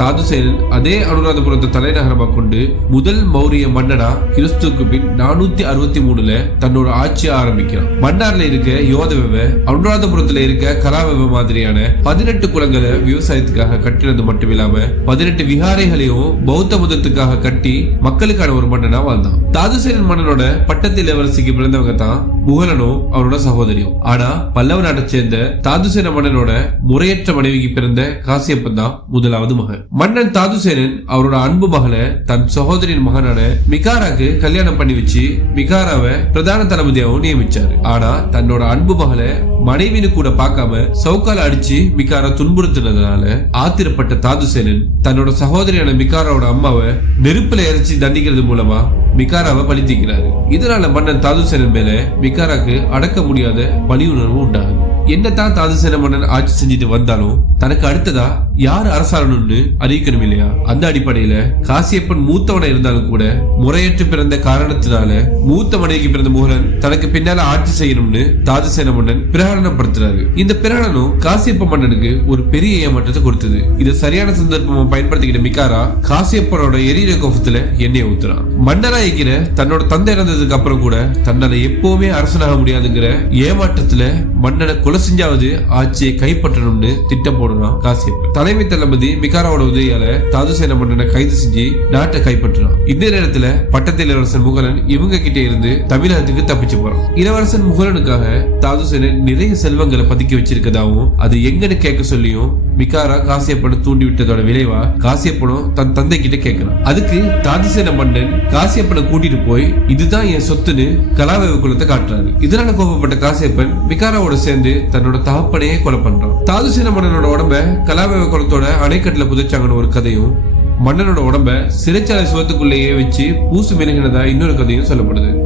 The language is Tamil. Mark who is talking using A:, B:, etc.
A: தாதுசேனன் அதே அனுராதபுரத்தை தலைநகரமாக கொண்டு முதல் மௌரிய மன்னனா கிறிஸ்துக்கு பின் நானூத்தி அறுபத்தி மூணுல தன்னோட ஆட்சியை ஆரம்பிக்கிறான். மன்னார்ல இருக்க யோதவெவ அனுராதபுரத்துல இருக்க கலாவெவ மாதிரியான பதினெட்டு குளங்களை விவசாயத்துக்காக கட்டினது மட்டும் இல்லாம பதினெட்டு விகாரைகளையும் பௌத்த மதத்துக்காக கட்டி மக்களுக்கான ஒரு மன்னனா வாழ்ந்தான். தாதுசேனன் மன்னனோட பட்டத்து இளவரசிக்கு பிறந்தவங்க தான் முகலனும் அவரோட சகோதரியும் ஆனா பல்லவ நாட்டை சேர்ந்த தாதுசேன மன்னனோட முறையற்ற மனைவிக்கு பிறந்த காசியப்பன் தான் முதலாவது மகன். மன்னன் தாதுசேனன் அவரோட அன்பு மகளை தன் சகோதரியின் மகனான மிகாராக்கு கல்யாணம் பண்ணி வச்சு மிகாராவை பிரதான தளபதியாகவும் நியமிச்சாரு. ஆனா தன்னோட அன்பு மகளை மனைவின்னு கூட பார்க்காம சவுக்கால அடிச்சு மிகாரா துன்புறுத்தினதுனால ஆத்திரப்பட்ட தாதுசேனன் தன்னோட சகோதரியான மிகாராவோட அம்மாவை நெருப்புல எரிச்சு தண்டிக்கிறது மூலமா மிகாராவை பழி தீக்கிறாரு இதனால மன்னன் தாதுசேனன் மேல மிகாராக்கு அடக்க முடியாத பழி உணர்வு உண்டாகுது. என்னதான் தாதுசேன மன்னன் ஆட்சி செஞ்சுட்டு வந்தாலும் தனக்கு அடுத்ததா யார் அரசாளணும்னு அறிவிக்கணும் இல்லையா அந்த அடிப்படையில காசியப்பன் மூத்தவனா இருந்தாலும் கூட முறையற்று பிறந்த காரணத்தினால மூத்த மனைவிக்கு பிறந்த முகலன் தனக்கு பின்னால ஆட்சி செய்யணும்னு தாதுசேன மன்னன் பிரகடனப்படுத்துறாரு. இந்த பிரகடனம் காசியப்ப மன்னனுக்கு ஒரு பெரிய ஏமாற்றத்தை கொடுத்தது. இதை சரியான சந்தர்ப்பமா பயன்படுத்திக்கிட்ட மிக்காரா காசியப்பனோட எரியிற கோபத்துல எண்ணெய் ஊத்துறான். மன்னரா இருக்கிற தன்னோட தந்தை இறந்ததுக்கு அப்புறம் கூட தன்னால எப்பவுமே அரசனாக முடியாதுங்கிற ஏமாற்றத்துல மன்னனை கொலை செஞ்சாவது ஆட்சியை கைப்பற்றணும்னு திட்டம் போடுறான் காசியப்பன் தலைமை தளபதி மிகாராவோட உதவியால தாதுசேன மன்னனை கைது செஞ்சு நாட்டை கைப்பற்றுறான் இந்த நேரத்துல பட்டத்து இளவரசன் முகலன் இவங்க கிட்ட இருந்து தமிழகத்துக்கு தப்பிச்சு போறான். இளவரசன் முகலனுக்காக தாதுசேனன் நிறைய செல்வங்களை பதுக்கி வச்சிருக்கதாவும் அது எங்கன்னு கேட்க சொல்லியும் மிகாரா காசியப்பனை தூண்டி விட்டதோட விளைவா காசியப்பனும் தன் தந்தை கிட்ட கேட்கிறான். அதுக்கு தாதிசேன மன்னன் காசியப்பனை கூட்டிட்டு போய் இதுதான் என் சொத்துன்னு கலாவேவ குலத்தை காட்டுறாரு. இதனால கோபப்பட்ட காசியப்பன் மிகாராவோட சேர்ந்து தன்னோட தகப்பனையே கொலை பண்றான். தாதுசேன மன்னனோட உடம்ப கலாபவ குலத்தோட அணைக்கட்டுல புதைச்சாங்கன்னு ஒரு கதையும் மன்னனோட உடம்ப சிறைச்சாலை சுவத்துக்குள்ளேயே வச்சு பூசு மெருகினதா இன்னொரு கதையும் சொல்லப்படுது.